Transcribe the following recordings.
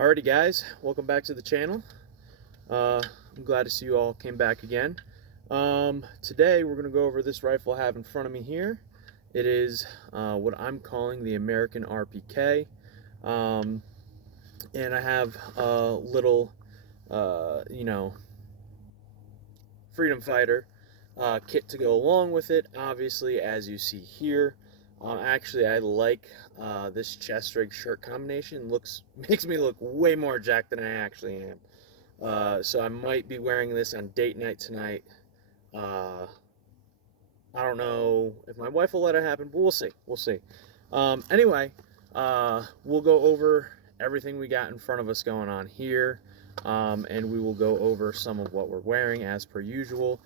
Alrighty guys, welcome back to the channel. I'm glad to see you all came back again. Today we're going to go over this rifle I have in front of me here. It is what I'm calling the American Rpk. And I have a little, freedom fighter kit to go along with it, obviously, as you see here. Actually, I like this chest rig shirt combination. Makes me look way more jacked than I actually am. So I might be wearing this on date night tonight. I don't know if my wife will let it happen, but we'll see. We'll see. Anyway, we'll go over everything we got in front of us going on here, and we will go over some of what we're wearing as per usual.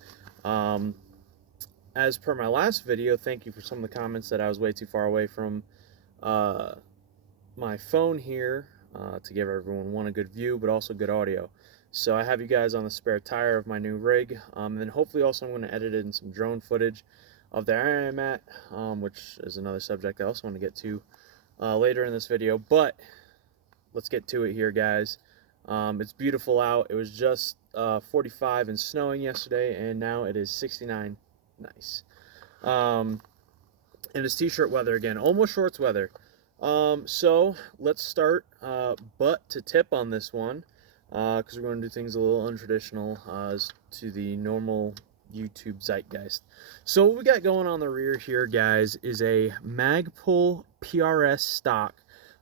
As per my last video, thank you for some of the comments that I was way too far away from my phone here to give everyone, one, a good view, but also good audio. So I have you guys on the spare tire of my new rig, and then hopefully also I'm going to edit in some drone footage of the area I'm at, which is another subject I also want to get to later in this video. But let's get to it here, guys. It's beautiful out. It was just 45 and snowing yesterday, and now it is 69. Nice. And it's t-shirt weather again, almost shorts weather. So let's start butt to tip on this one, because we're going to do things a little untraditional as to the normal YouTube zeitgeist. So what we got going on the rear here, guys, is a Magpul PRS stock.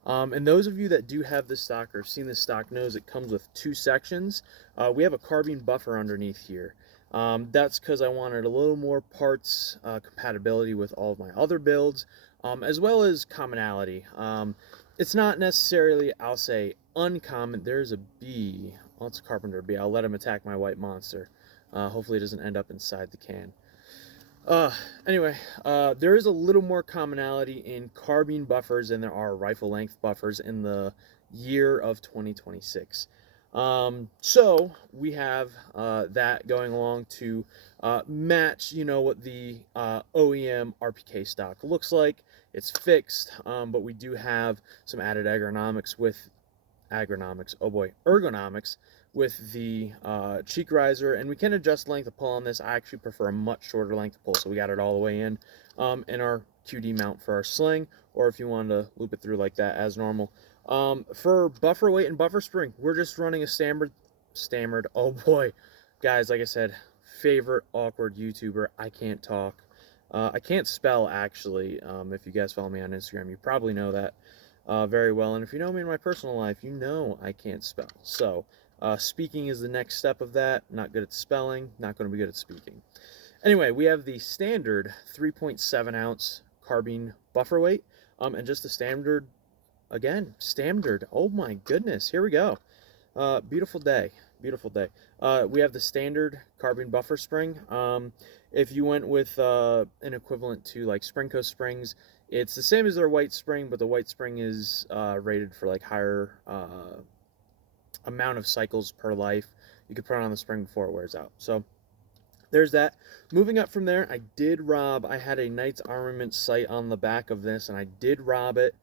And those of you that do have this stock or have seen this stock knows it comes with two sections. We have a carbine buffer underneath here. That's because I wanted a little more parts compatibility with all of my other builds, as well as commonality. It's not necessarily, I'll say, uncommon. There's a bee. Well, it's a carpenter bee. I'll let him attack my white monster. Hopefully it doesn't end up inside the can. Anyway, there is a little more commonality in carbine buffers than there are rifle length buffers in the year of 2026. So we have that going along to match, what the OEM RPK stock looks like. It's fixed, but we do have some added ergonomics with with the cheek riser, and we can adjust length of pull on this. I actually prefer a much shorter length of pull, so we got it all the way in our QD mount for our sling, or if you wanted to loop it through like that as normal. For buffer weight and buffer spring, we're just running a stammered, oh boy, guys, like I said, favorite awkward YouTuber. I can't talk. I can't spell, actually. If you guys follow me on Instagram, you probably know that very well. And if you know me in my personal life, you know I can't spell. So speaking is the next step of that. Not good at spelling, not going to be good at speaking. Anyway, we have the standard 3.7 ounce carbine buffer weight, and just the standard. Again, standard. Oh my goodness, here we go. Beautiful day, beautiful day. We have the standard carbine buffer spring. If you went with an equivalent to like Springco springs, it's the same as their white spring, but the white spring is rated for like higher amount of cycles per life. You could put it on the spring before it wears out. So there's that. Moving up from there, I had a Knight's Armament sight on the back of this, and I did rob it.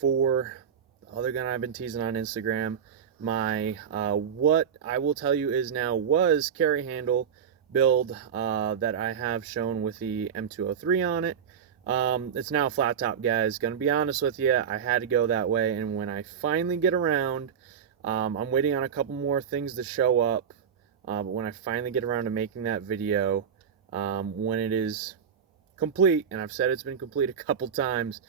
For the other gun I've been teasing on Instagram, my what I will tell you is now was carry handle build that I have shown with the M203 on it. It's now a flat top, guys. Gonna be honest with you, I had to go that way, and when I finally get around, I'm waiting on a couple more things to show up, but when I finally get around to making that video, when it is complete, and I've said it's been complete a couple times,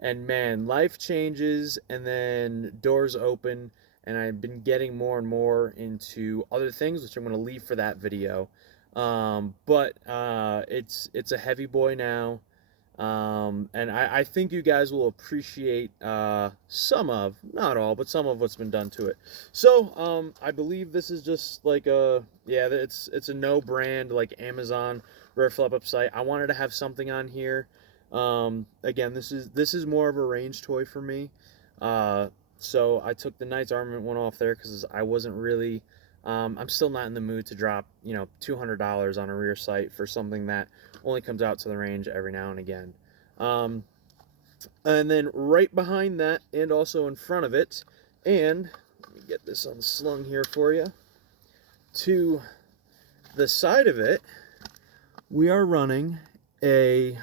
and man, life changes, and then doors open, and I've been getting more and more into other things, which I'm going to leave for that video. But it's a heavy boy now, and I think you guys will appreciate some of, not all, but some of what's been done to it. So I believe this is just like it's a no brand like Amazon rare flip up site. I wanted to have something on here. Again, this is more of a range toy for me. So I took the Knight's Armament one off there because I wasn't really, I'm still not in the mood to drop, $200 on a rear sight for something that only comes out to the range every now and again. And then right behind that, and also in front of it, And let me get this unslung here for you. To the side of it, we are running a,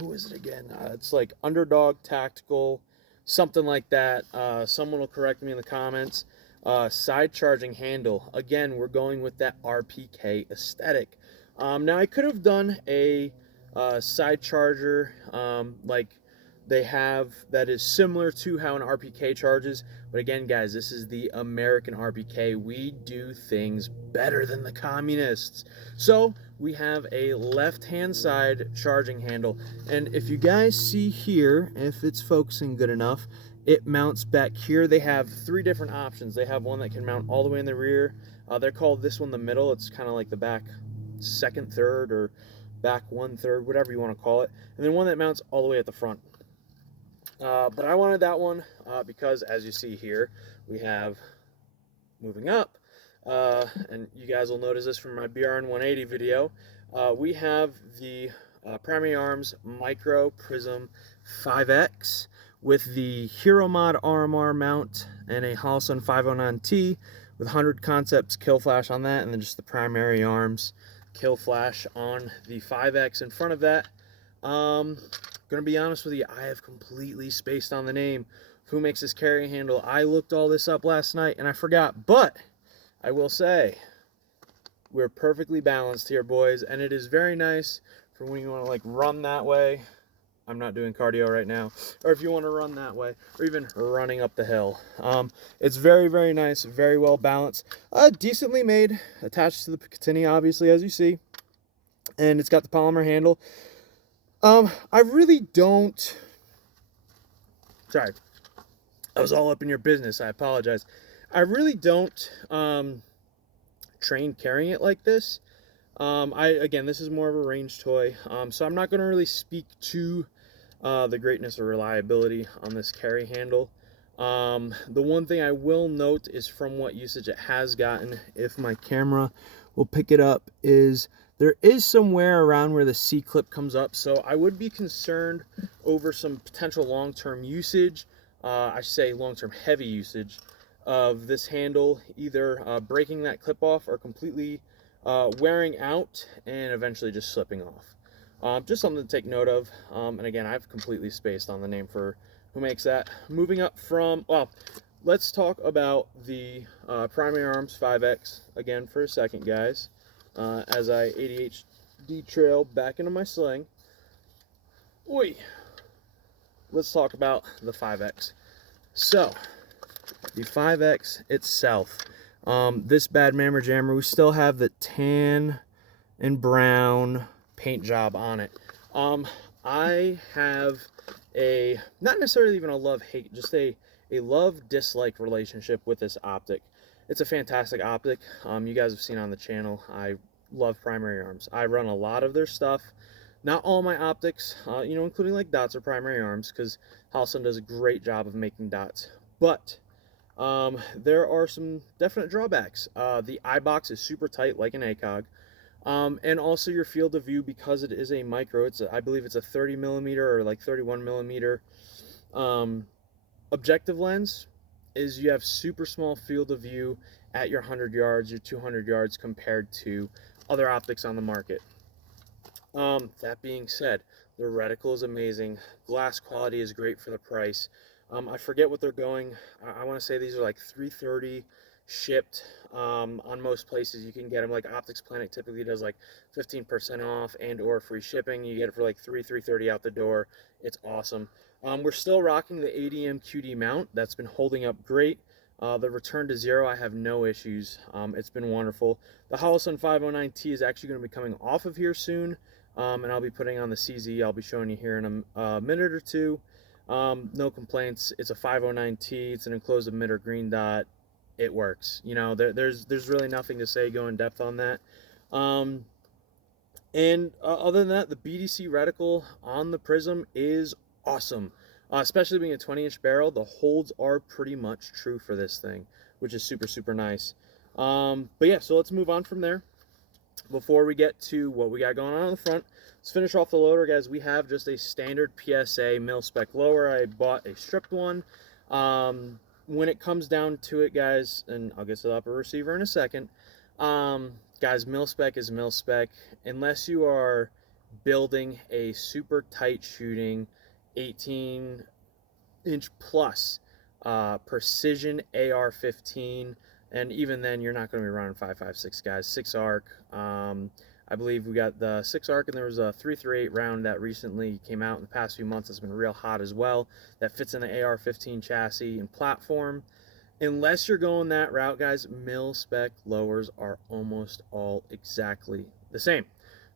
who is it again? It's like Underdog Tactical, something like that. Someone will correct me in the comments. Side charging handle. Again, we're going with that RPK aesthetic. Now, I could have done a side charger like they have that is similar to how an RPK charges. But again, guys, this is the American RPK. We do things better than the communists. So we have a left-hand side charging handle. And if you guys see here, if it's focusing good enough, it mounts back here. They have 3 different options. They have one that can mount all the way in the rear. They're called this one the middle. It's kind of like the back 2nd, 3rd, or back 1/3, whatever you want to call it. And then one that mounts all the way at the front. But I wanted that one because, as you see here, we have, moving up, and you guys will notice this from my BRN 180 video, we have the Primary Arms Micro Prism 5X with the Hero Mod RMR mount and a Holosun 509T with 100 Concepts kill flash on that, and then just the Primary Arms kill flash on the 5X in front of that. Gonna be honest with you, I have completely spaced on the name of who makes this carry handle. I looked all this up last night and I forgot, but I will say we're perfectly balanced here, boys, and it is very nice for when you want to like run that way. I'm not doing cardio right now, or if you want to run that way, or even running up the hill. It's very, very nice, very well balanced, decently made, attached to the Picatinny, obviously, as you see, and it's got the polymer handle. I really don't, sorry, I was all up in your business, I apologize. I really don't train carrying it like this. Again, this is more of a range toy, so I'm not going to really speak to the greatness or reliability on this carry handle. The one thing I will note is from what usage it has gotten, if my camera will pick it up, is there is some wear around where the C-clip comes up, so I would be concerned over some potential long-term usage, I should say long-term heavy usage of this handle, either breaking that clip off or completely wearing out and eventually just slipping off. Just something to take note of, and again, I've completely spaced on the name for who makes that. Moving up from, well, let's talk about the Primary Arms 5X again for a second, guys. As I ADHD trail back into my sling. Oi! Let's talk about the 5X. So, the 5X itself. This bad mammer jammer, we still have the tan and brown paint job on it. I have a, not necessarily even a love-hate, just a love-dislike relationship with this optic. It's a fantastic optic. You guys have seen on the channel, I love Primary Arms. I run a lot of their stuff. Not all my optics, you know, including like dots or Primary Arms, because Holosun does a great job of making dots. But there are some definite drawbacks. The eye box is super tight like an ACOG. And also your field of view, because it is a micro, I believe it's a 30mm or like 31mm objective lens, is you have super small field of view at your 100 yards, your 200 yards compared to other optics on the market. That being said, the reticle is amazing. Glass quality is great for the price. I forget what they're going. I want to say these are like $330 shipped. On most places you can get them, like Optics Planet typically does like 15% off and or free shipping. You get it for like $330 out the door. It's awesome. We're still rocking the ADM QD mount. That's been holding up great. The return to zero, I have no issues. It's been wonderful. The Holosun 509T is actually going to be coming off of here soon, and I'll be putting on the CZ. I'll be showing you here in a minute or two. No complaints. It's a 509T. It's an enclosed emitter green dot. It works. You know, there's really nothing to say, go in depth on that. Other than that, the BDC reticle on the Prism is awesome. Especially being a 20-inch barrel, the holds are pretty much true for this thing, which is super, super nice. But yeah, so let's move on from there. Before we get to what we got going on the front, let's finish off the loader, guys. We have just a standard PSA mil-spec lower. I bought a stripped one. when it comes down to it, guys, and I'll get to the upper receiver in a second, guys, mil spec is mil spec. Unless you are building a super tight shooting 18-inch plus precision AR-15, and even then you're not going to be running 5.56, guys. 6 arc. I believe we got the 6 arc, and there was a 338 round that recently came out in the past few months that's been real hot as well, that fits in the AR-15 chassis and platform. Unless you're going that route, guys, mil spec lowers are almost all exactly the same.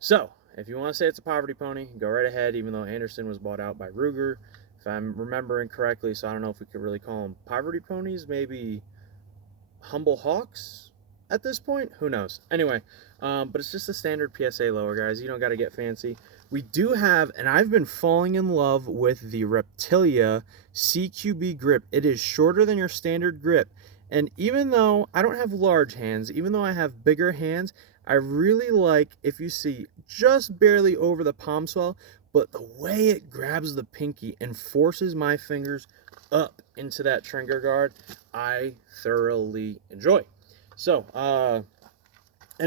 So if you want to say it's a poverty pony, go right ahead, even though Anderson was bought out by Ruger, if I'm remembering correctly. So I don't know if we could really call them poverty ponies, maybe humble hawks at this point, who knows. Anyway, but it's just a standard PSA lower, guys. You don't got to get fancy. We do have, and I've been falling in love with the Reptilia CQB grip. It is shorter than your standard grip, and even though I don't have large hands, even though I have bigger hands, I really like, if you see, just barely over the palm swell, but the way it grabs the pinky and forces my fingers up into that trigger guard, I thoroughly enjoy. So, and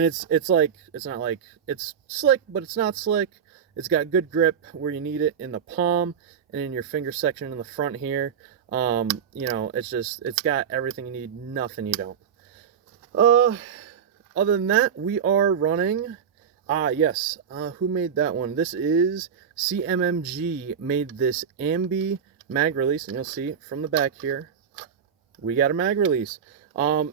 it's not like it's slick, but it's not slick. It's got good grip where you need it in the palm and in your finger section in the front here. You know, it's got everything you need, nothing you don't. Other than that, we are running, yes, who made that one? This is CMMG made this ambi mag release, and you'll see from the back here, we got a mag release.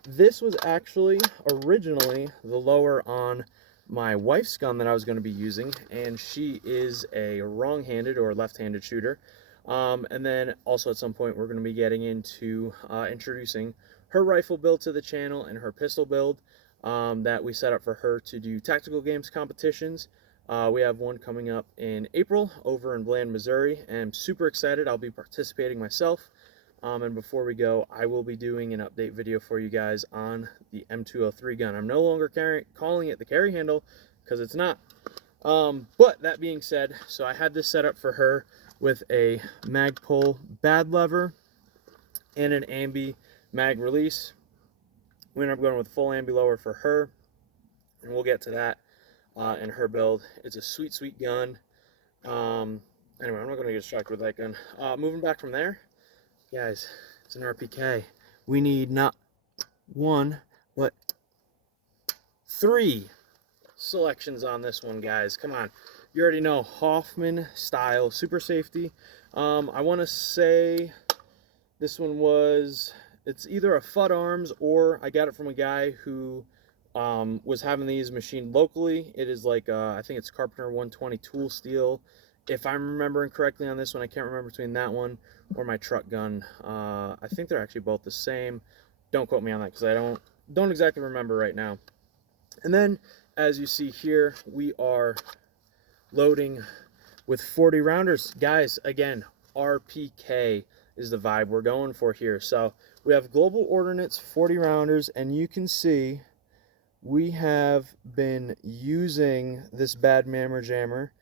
This was actually originally the lower on my wife's gun that I was going to be using, and she is a wrong-handed or left-handed shooter. And then also at some point we're going to be getting into introducing her rifle build to the channel and her pistol build that we set up for her to do tactical games competitions. We have one coming up in April over in Bland, Missouri, and I'm super excited. I'll be participating myself. And before we go, I will be doing an update video for you guys on the M203 gun. I'm no longer calling it the carry handle because it's not. But that being said, so I had this set up for her with a Magpul bad lever and an ambi mag release. We ended up going with full ambi lower for her, and we'll get to that in her build. It's a sweet, sweet gun. Anyway, I'm not going to get distracted with that gun. Moving back from there, guys, it's an RPK. We need not one, but 3 selections on this one, guys. Come on. You already know, Hoffman style super safety. I want to say this one was, it's either a Fudd Arms or I got it from a guy who was having these machined locally. It is like, I think it's Carpenter 120 tool steel. If I'm remembering correctly on this one, I can't remember between that one or my truck gun. I think they're actually both the same. Don't quote me on that because I don't exactly remember right now. And then, as you see here, we are loading with 40 rounders. Guys, again, RPK is the vibe we're going for here. So we have Global Ordnance 40 rounders, and you can see we have been using this bad mammer jammer.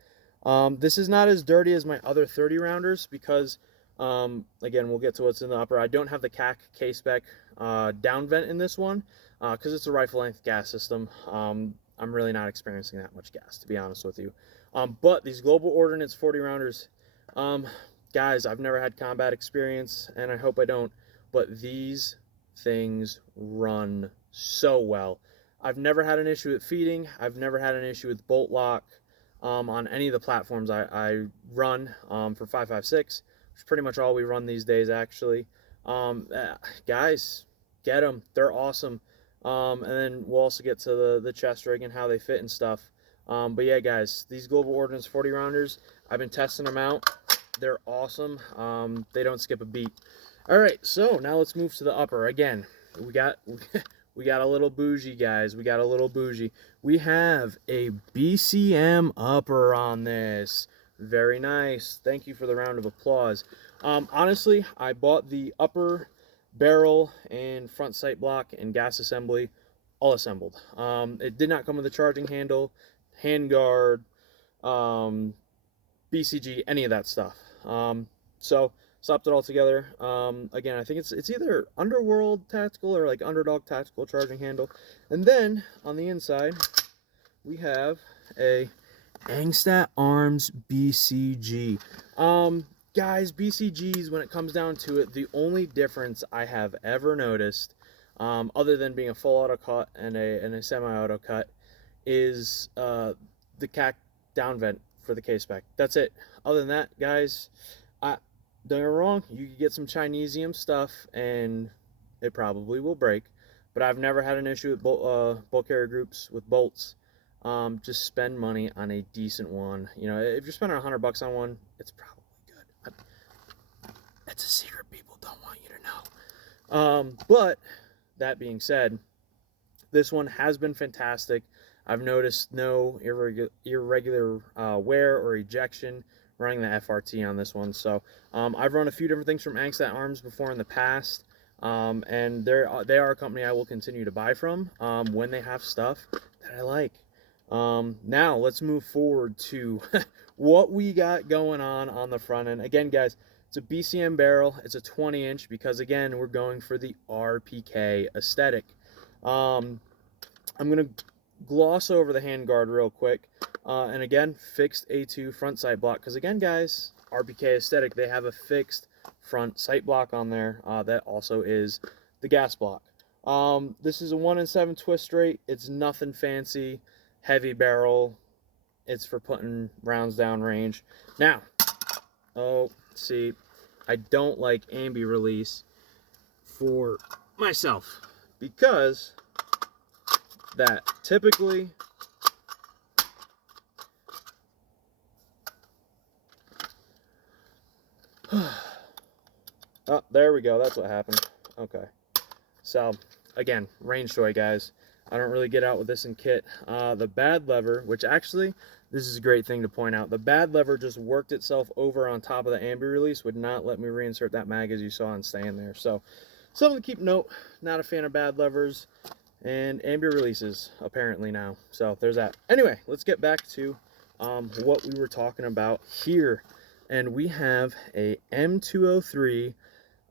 This is not as dirty as my other 30 rounders because, again, we'll get to what's in the upper. I don't have the CAC K-Spec down vent in this one because it's a rifle length gas system. I'm really not experiencing that much gas, to be honest with you. But these Global Ordnance 40 rounders, guys, I've never had combat experience, and I hope I don't, but these things run so well. I've never had an issue with feeding. I've never had an issue with bolt lock on any of the platforms I run for 5.56, which is pretty much all we run these days, actually. Guys, get them. They're awesome. And then we'll also get to the chest rig and how they fit and stuff. But yeah, guys, these Global Ordnance 40 rounders, I've been testing them out. They're awesome. They don't skip a beat. All right, so now let's move to the upper. Again, we got a little bougie, guys. We got a little bougie. We have a BCM upper on this. Very nice. Thank you for the round of applause. Honestly, I bought the upper barrel and front sight block and gas assembly all assembled. It did not come with a charging handle, handguard, BCG, any of that stuff. So slapped it all together. Again, I think it's either Underworld Tactical or like Underdog Tactical charging handle. And then on the inside, we have a Angstadt Arms BCG. Guys, BCGs, when it comes down to it, the only difference I have ever noticed, other than being a full auto cut and a semi-auto cut, is the CAC down vent for the K-Spec. That's it. Other than that, guys, don't get me wrong, you can get some Chinesium stuff and it probably will break, but I've never had an issue with bolt carrier groups with bolts. Just spend money on a decent one. You know, if you're spending $100 on one, it's probably good. It's a secret people don't want you to know. But that being said, this one has been fantastic. I've noticed no irregular wear or ejection running the FRT on this one. So I've run a few different things from Angstadt Arms before in the past, and they are a company I will continue to buy from when they have stuff that I like. Now let's move forward to what we got going on the front end. Again, guys, it's a BCM barrel. It's a 20-inch because, again, we're going for the RPK aesthetic. I'm going to gloss over the handguard real quick. And again, fixed A2 front sight block. Because, again, guys, RPK aesthetic, they have a fixed front sight block on there. That also is the gas block. This is a 1-in-7 twist rate. It's nothing fancy. Heavy barrel. It's for putting rounds down range. Now, see, I don't like ambi release for myself because that typically oh, there we go. That's what happened. Okay. So, again, range toy, guys. I don't really get out with this in kit. The bad lever, which actually, this is a great thing to point out. The bad lever just worked itself over on top of the ambi release, would not let me reinsert that mag as you saw and staying there. So, something to keep note. Not a fan of bad levers and ambi releases, apparently now. So, there's that. Anyway, let's get back to what we were talking about here. And we have a M203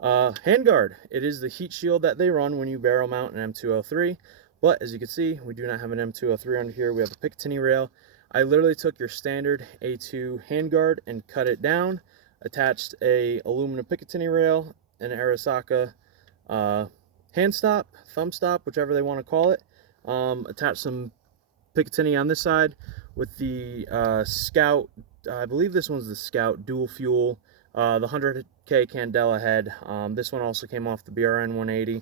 handguard. It is the heat shield that they run when you barrel mount an M203. But as you can see, we do not have an M203 under here. We have a Picatinny rail. I literally took your standard A2 handguard and cut it down, attached a aluminum Picatinny rail, an Arisaka hand stop, thumb stop, whichever they want to call it. Attached some Picatinny on this side with the Scout. I believe this one's the Scout dual fuel, the 100K Candela head. This one also came off the BRN 180.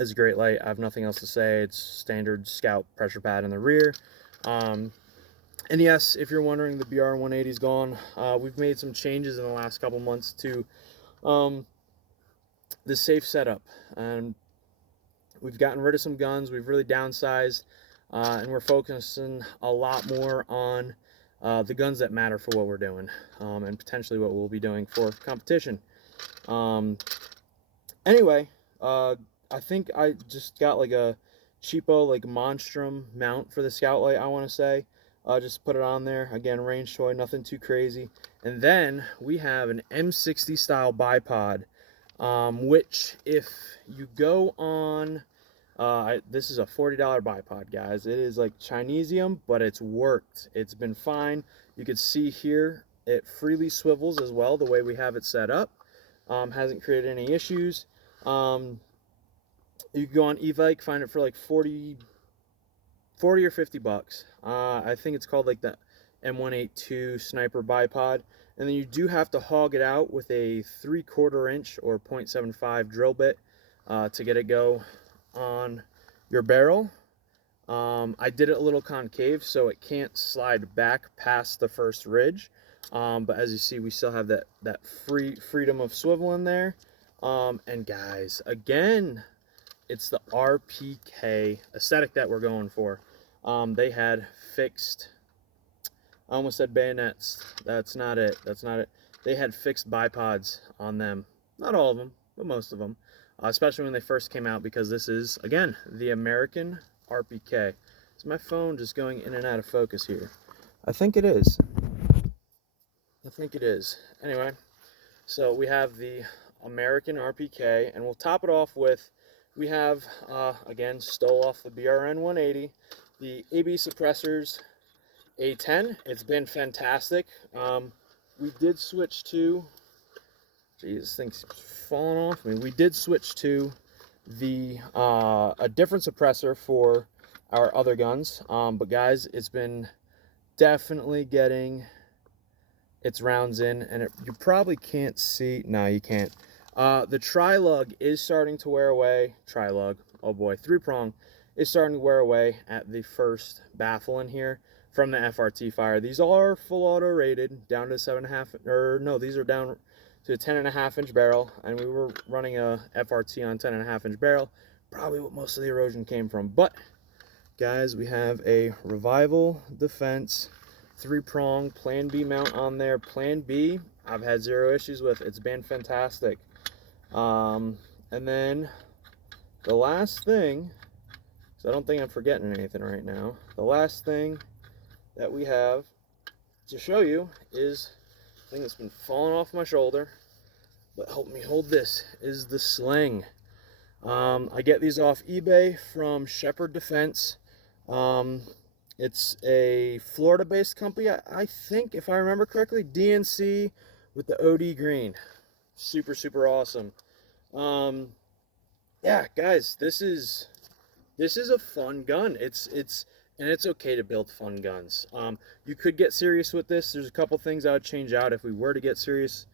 It's a great light. I have nothing else to say. It's standard Scout pressure pad in the rear. And yes, if you're wondering, the BR 180 is gone. We've made some changes in the last couple months to the safe setup. And we've gotten rid of some guns. We've really downsized. And we're focusing a lot more on the guns that matter for what we're doing. And potentially what we'll be doing for competition. Anyway, I think I just got like a cheapo like Monstrum mount for the Scout light, I want to say. Just put it on there. Again, range toy, nothing too crazy. And then we have an M60 style bipod, which if you go on, this is a $40 bipod, guys. It is like Chinesium, but it's worked. It's been fine. You can see here, it freely swivels as well, the way we have it set up. Hasn't created any issues. You can go on eBike, find it for like 40 or 50 bucks. I think it's called like the M182 Sniper bipod. And then you do have to hog it out with a 3/4 inch or 0.75 drill bit to get it go on your barrel. I did it a little concave so it can't slide back past the first ridge. But as you see, we still have that freedom of swivel in there. And guys, again, it's the RPK aesthetic that we're going for. They had fixed, I almost said bayonets. That's not it. That's not it. They had fixed bipods on them. Not all of them, but most of them. Especially when they first came out, because this is, again, the American Rpk. Is my phone just going in and out of focus here? I think it is. I think it is. Anyway, So we have the American RPK, and we'll top it off with, we have, again, stole off the BRN 180, the AB Suppressors A10. It's been fantastic. We did switch to, geez, this thing's falling off me. We did switch to the a different suppressor for our other guns. But guys, it's been definitely getting its rounds in, and you probably can't see. No, you can't. The tri-lug is starting to wear away. Tri-lug, oh boy, 3-prong is starting to wear away at the first baffle in here from the FRT fire. These are full auto rated, down to 7.5, or no, these are down to a 10.5-inch barrel, and we were running a FRT on 10.5-inch barrel. Probably what most of the erosion came from. But guys, we have a Revival Defense 3-prong Plan B mount on there. Plan B, I've had zero issues with. It's been fantastic. And then the last thing, because I don't think I'm forgetting anything right now, the last thing that we have to show you is a thing that's been falling off my shoulder, but help me hold this, is the sling. I get these off eBay from Shepherd Defense. It's a Florida-based company, I think, if I remember correctly, DNC with the OD green. Super, super awesome. Yeah, guys, this is a fun gun. And it's okay to build fun guns. You could get serious with this. There's a couple things I would change out if we were to get serious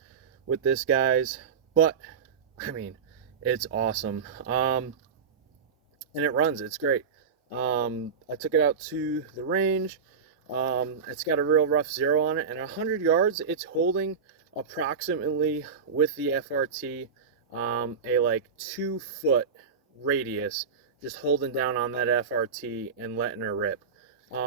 with this, guys. But I mean, it's awesome. And it runs. It's great. I took it out to the range. It's got a real rough 0 on it, and 100 yards, it's holding approximately, with the FRT, a like 2-foot radius, just holding down on that FRT and letting her rip.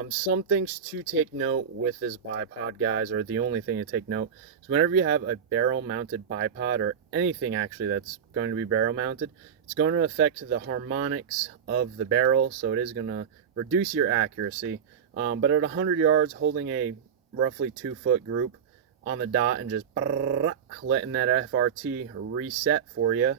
Some things to take note with this bipod, guys, or the only thing to take note is whenever you have a barrel mounted bipod, or anything actually that's going to be barrel mounted, it's going to affect the harmonics of the barrel, so it is going to reduce your accuracy. But at 100 yards, holding a roughly 2-foot group on the dot and just letting that FRT reset for you,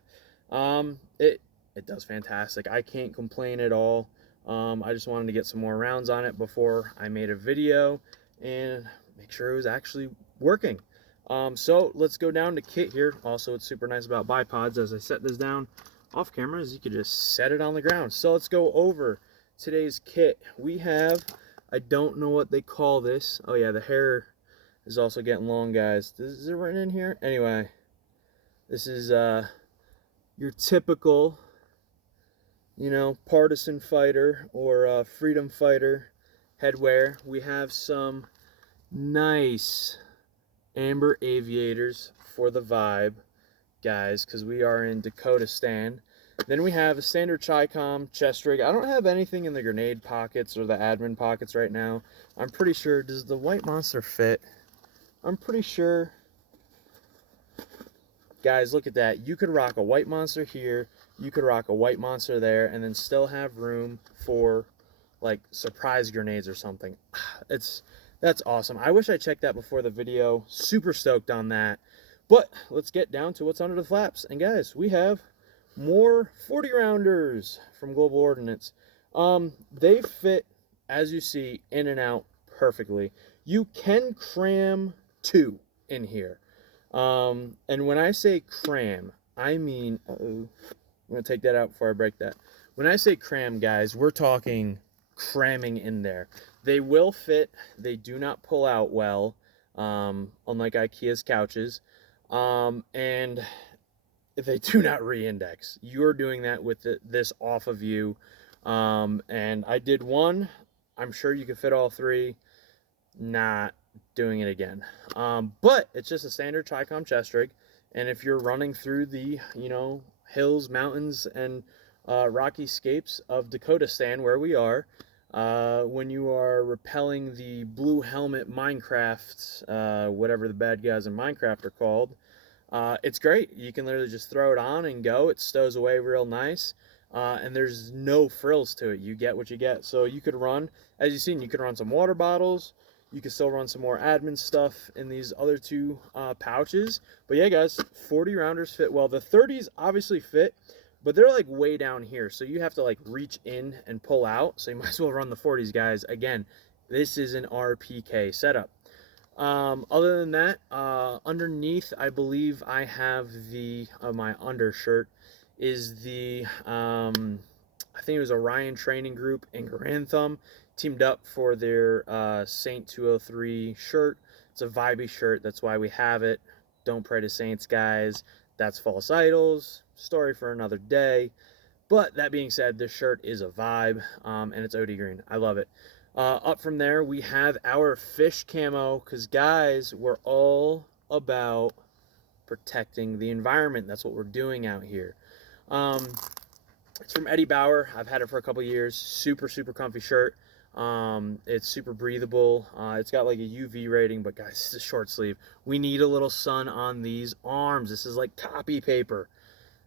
it does fantastic. I can't complain at all. I just wanted to get some more rounds on it before I made a video and make sure it was actually working. So let's go down to kit here. Also, it's super nice about bipods, as I set this down off camera, is you could just set it on the ground. So let's go over today's kit. We have, I don't know what they call this. Oh yeah, the hair is also getting long, guys. Is it written in here? Anyway, this is your typical, you know, partisan fighter or freedom fighter headwear. We have some nice amber aviators for the vibe, guys, because we are in Dakotastan. Then we have a standard Chi-Com chest rig. I don't have anything in the grenade pockets or the admin pockets right now. I'm pretty sure, does the White Monster fit? I'm pretty sure. Guys, look at that. You could rock a White Monster here, you could rock a White Monster there, and then still have room for like surprise grenades or something. That's awesome. I wish I checked that before the video. Super stoked on that. But let's get down to what's under the flaps. And guys, we have more 40 rounders from Global Ordnance. They fit, as you see, in and out perfectly. You can cram 2 in here. And when I say cram, I mean, I'm gonna take that out before I break that. When I say cram, guys, we're talking cramming in there. They will fit. They do not pull out well, unlike IKEA's couches, and they do not re-index. You're doing that with this off of you, and I did one. I'm sure you could fit all 3. Not doing it again. But it's just a standard Chi-Com chest rig, and if you're running through the, you know, hills, mountains, and rocky scapes of Dakotastan, where we are, when you are repelling the blue helmet Minecraft, whatever the bad guys in Minecraft are called, it's great. You can literally just throw it on and go. It stows away real nice, and there's no frills to it. You get what you get. So you could run, as you've seen, you could run some water bottles, You can still run some more admin stuff in these other two pouches. But yeah, guys, 40 rounders fit well. The 30s obviously fit, but they're like way down here. So you have to like reach in and pull out. So you might as well run the 40s, guys. Again, this is an RPK setup. Other than that, underneath, I believe I have the, my undershirt is the, I think it was Orion Training Group in Grantham, teamed up for their Saint 203 shirt. It's a vibey shirt. That's why we have it. Don't pray to saints, guys. That's false idols. Story for another day. But that being said, this shirt is a vibe, and it's OD green. I love it. Up from there, we have our fish camo, because, guys, we're all about protecting the environment. That's what we're doing out here. It's from Eddie Bauer. I've had it for a couple years. Super, super comfy shirt. It's super breathable. It's got like a UV rating, but guys, it's a short sleeve. We need a little sun on these arms. This is like copy paper.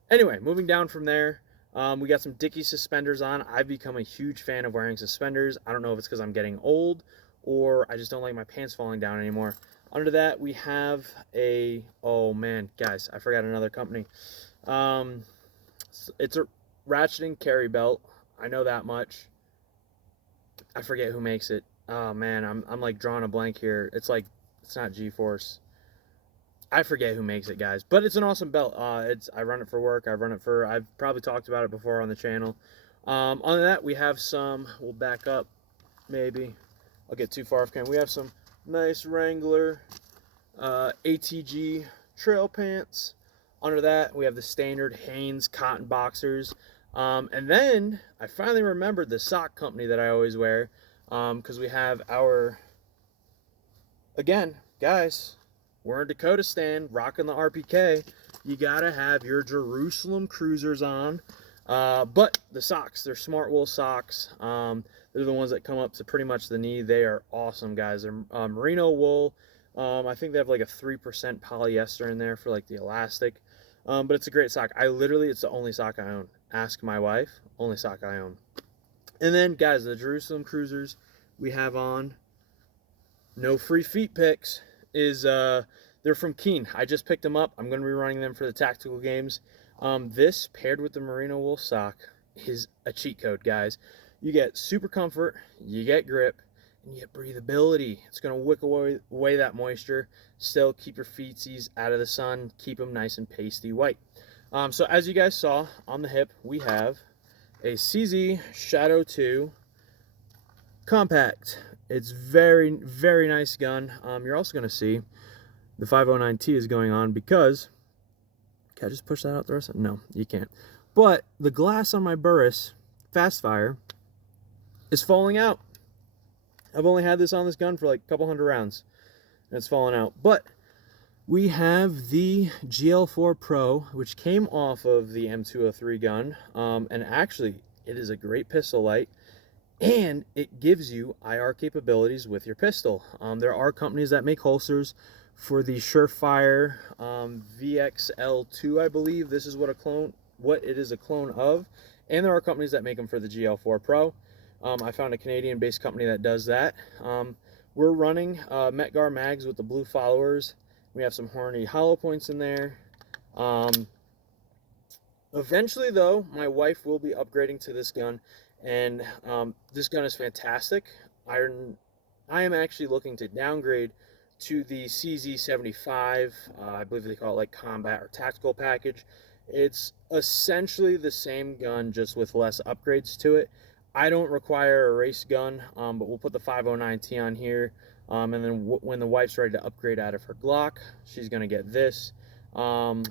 Anyway, moving down from there, we got some Dickies suspenders on. I've become a huge fan of wearing suspenders. I don't know if it's because I'm getting old or I just don't like my pants falling down anymore. Under that, we have a, oh man, guys, I forgot another company. It's a ratchet and carry belt. I know that much. I forget who makes it. Oh man, I'm like drawing a blank here. It's like, it's not G-Force. I forget who makes it, guys, but it's an awesome belt. I run it for work. I've probably talked about it before on the channel. On that, we have some, we'll back up maybe. I'll get too far off camera. We have some nice Wrangler ATG trail pants. Under that, we have the standard Hanes cotton boxers. And then I finally remembered the sock company that I always wear, because we have our, again, guys, we're in Dakota Stan, rocking the RPK. You gotta have your Jerusalem Cruisers on. But the socks, they're smart wool socks. They're the ones that come up to pretty much the knee. They are awesome, guys. They're merino wool. I think they have like a 3% polyester in there for like the elastic. But it's a great sock. It's the only sock I own. Ask my wife, only sock I own. And then, guys, the Jerusalem Cruisers we have on, no free feet picks, is they're from Keen. I just picked them up. I'm going to be running them for the tactical games. This paired with the merino wool sock is a cheat code, guys. You get super comfort, you get grip, and you get breathability. It's going to wick away that moisture, still keep your feetsies out of the sun, keep them nice and pasty white. So as you guys saw on the hip, we have a CZ Shadow 2 compact. It's very, very nice gun. You're also going to see the 509T is going on because, can I just push that out the rest of it? No, you can't. But the glass on my Burris fast fire is falling out. I've only had this on this gun for like a couple hundred rounds and it's falling out. But we have the GL4 Pro, which came off of the M203 gun, and actually it is a great pistol light, and it gives you IR capabilities with your pistol. There are companies that make holsters for the Surefire VXL2, I believe. This is what it is a clone of, and there are companies that make them for the GL4 Pro. I found a Canadian-based company that does that. We're running Metgar mags with the blue followers. We have some Hornady hollow points in there. Eventually, though, my wife will be upgrading to this gun, and this gun is fantastic. I am actually looking to downgrade to the CZ75. I believe they call it like combat or tactical package. It's essentially the same gun, just with less upgrades to it. I don't require a race gun, but we'll put the 509T on here. And then when the wife's ready to upgrade out of her Glock, she's going to get this,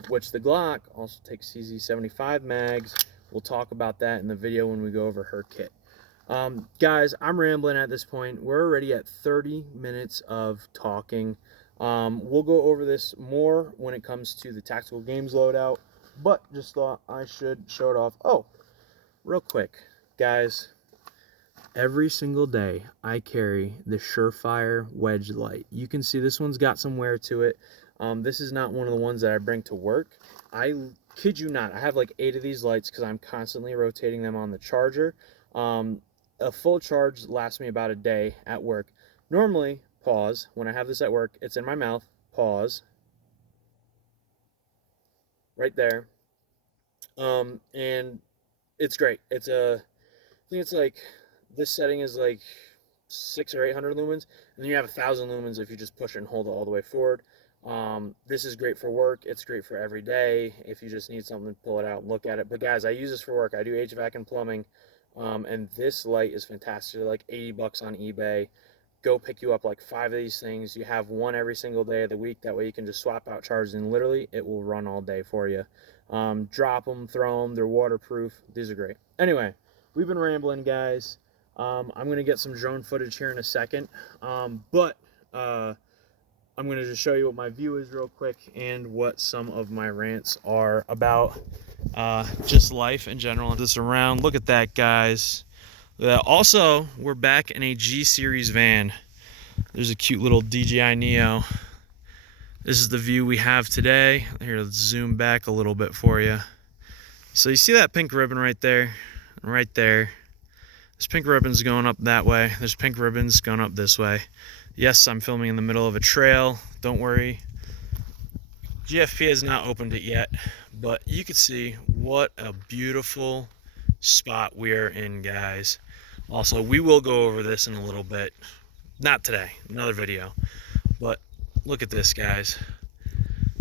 which the Glock also takes CZ75 mags. We'll talk about that in the video when we go over her kit. Guys, I'm rambling at this point. We're already at 30 minutes of talking. We'll go over this more when it comes to the tactical games loadout, but just thought I should show it off. Oh, real quick, guys. Every single day, I carry the Surefire Wedge Light. You can see this one's got some wear to it. This is not one of the ones that I bring to work. I kid you not, I have like 8 of these lights because I'm constantly rotating them on the charger. A full charge lasts me about a day at work. Normally, pause. When I have this at work, it's in my mouth, pause, right there. And it's great. I think it's like, this setting is like 600 or 800 lumens, and then you have 1,000 lumens if you just push it and hold it all the way forward. This is great for work. It's great for every day. If you just need something, pull it out and look at it. But guys, I use this for work. I do HVAC and plumbing, and this light is fantastic. They're like 80 bucks on eBay. Go pick you up like 5 of these things. You have one every single day of the week. That way you can just swap out charges, and literally it will run all day for you. Drop them, throw them. They're waterproof. These are great. Anyway, we've been rambling, guys. I'm going to get some drone footage here in a second, but I'm going to just show you what my view is real quick and what some of my rants are about just life in general. This around, look at that, guys. Also, we're back in a G Series van. There's a cute little DJI Neo. This is the view we have today. Here, let's zoom back a little bit for you. So you see that pink ribbon right there? Right there. There's pink ribbons going up that way. There's pink ribbons going up this way. Yes, I'm filming in the middle of a trail. Don't worry. GFP has not opened it yet, but you can see what a beautiful spot we're in, guys. Also, we will go over this in a little bit. Not today, another video. But look at this, guys.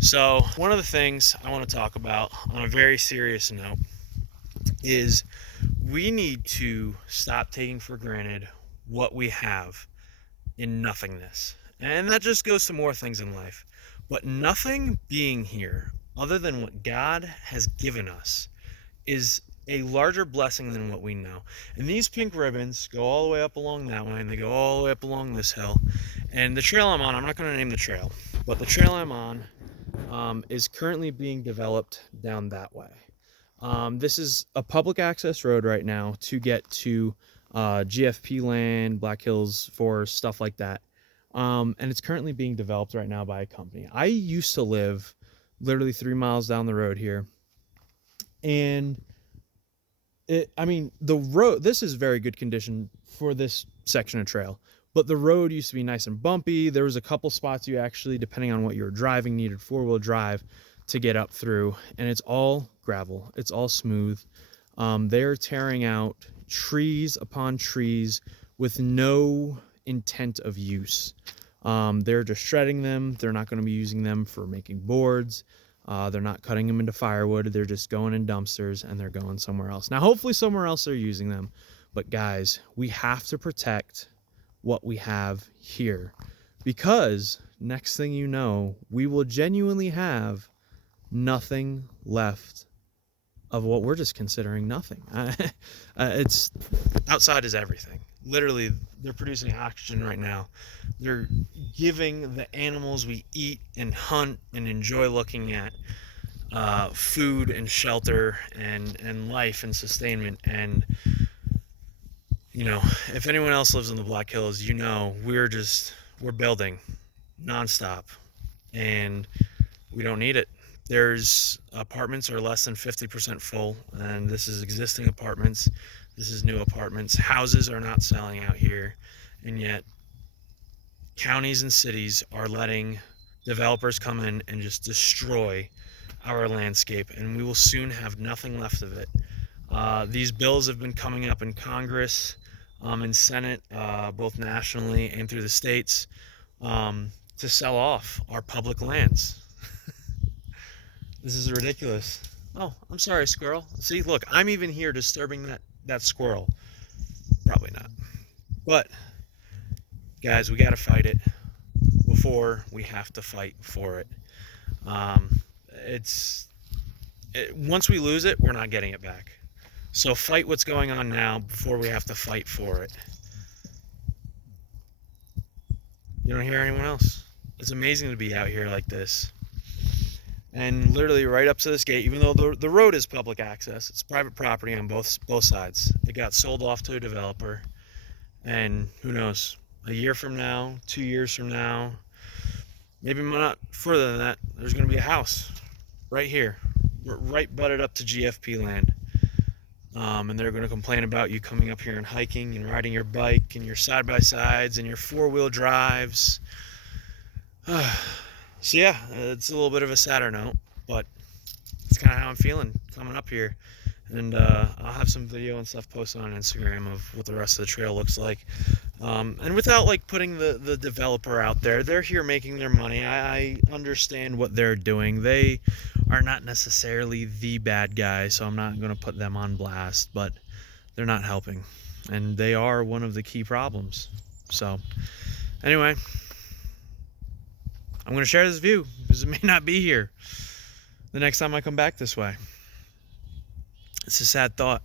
So one of the things I want to talk about on a very serious note is we need to stop taking for granted what we have in nothingness. And that just goes to more things in life. But nothing being here other than what God has given us is a larger blessing than what we know. And these pink ribbons go all the way up along that way, and they go all the way up along this hill. And the trail I'm on, I'm not going to name the trail, but the trail I'm on is currently being developed down that way. This is a public access road right now to get to GFP land, Black Hills Forest, stuff like that. And it's currently being developed right now by a company. I used to live literally 3 miles down the road here. And the road, this is very good condition for this section of trail, but the road used to be nice and bumpy. There was a couple spots you actually, depending on what you were driving, needed 4-wheel drive to get up through, and it's all gravel. It's all smooth. They're tearing out trees upon trees with no intent of use. They're just shredding them. They're not going to be using them for making boards. They're not cutting them into firewood. They're just going in dumpsters, and they're going somewhere else. Now, hopefully somewhere else they're using them. But guys, we have to protect what we have here, because next thing you know, we will genuinely have nothing left of what we're just considering nothing. It's outside is everything. Literally, they're producing oxygen right now. They're giving the animals we eat and hunt and enjoy looking at food and shelter and life and sustainment. And you know, if anyone else lives in the Black Hills, you know, we're building nonstop, and we don't need it. There's apartments are less than 50% full, and this is existing apartments. This is new apartments. Houses are not selling out here, and yet counties and cities are letting developers come in and just destroy our landscape, and we will soon have nothing left of it. These bills have been coming up in Congress, in Senate, both nationally and through the states, to sell off our public lands. This is ridiculous. Oh, I'm sorry, squirrel. See, look, I'm even here disturbing that squirrel. Probably not. But, guys, we got to fight it before we have to fight for it. Once we lose it, we're not getting it back. So fight what's going on now before we have to fight for it. You don't hear anyone else. It's amazing to be out here like this. And literally right up to this gate, even though the road is public access, it's private property on both sides. It got sold off to a developer, and who knows, a year from now, 2 years from now, maybe not further than that, there's going to be a house right here, right butted up to GFP land. And they're going to complain about you coming up here and hiking and riding your bike and your side-by-sides and your four-wheel drives. So yeah, it's a little bit of a sadder note, but it's kind of how I'm feeling coming up here. And I'll have some video and stuff posted on Instagram of what the rest of the trail looks like. And without like putting the developer out there, they're here making their money. I understand what they're doing. They are not necessarily the bad guy, so I'm not going to put them on blast, but they're not helping. And they are one of the key problems. So anyway, I'm going to share this view because it may not be here the next time I come back this way. It's a sad thought.